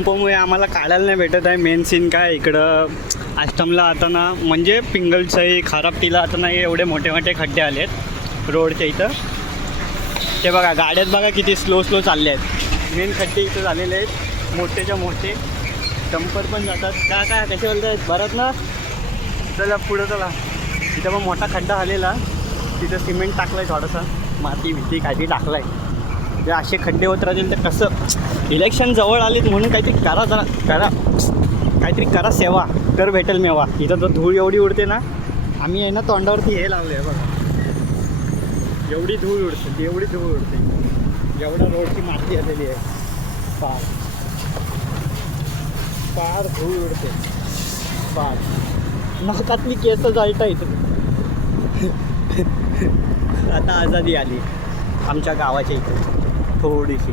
टेम्पोमुळे आम्हाला काढायला नाही भेटत आहे. मेन सीन काय इकडं आश्रमला आता ना, म्हणजे पिंगलसई खारापटीला आता ना एवढे मोठे मोठे खड्डे आले आहेत रोडच्या इथं. ते बघा गाड्यात बघा किती स्लो स्लो चालले आहेत. मेन खड्डे इथं झालेले आहेत मोठेच्या मोठे. डंपर पण जातात. काय काय कसे बोलत आहेत बरंच ना. चला पुढं चला. तिथं पण मोठा खड्डा आलेला, तिथं सिमेंट टाकलं आहे थोडंसं, माती भीती काहीतरी टाकलं आहे. जर असे खड्डे होत राहतील तर कसं. इलेक्शन जवळ आलीत म्हणून काहीतरी करा, जरा करा, काहीतरी करा सेवा, तर भेटेल मेवा. इथं तर धूळ एवढी उडते ना. आम्ही आहे ना तोंडावरती हे लावले आहे बघा, एवढी धूळ उडते, एवढी धूळ उडते, एवढ्या रोडची माती आलेली आहे. फार फार धूळ उडते, फार नाकातली केस जाळता इथं. आता आजादी आली आमच्या गावाच्या इथं थोडीशी.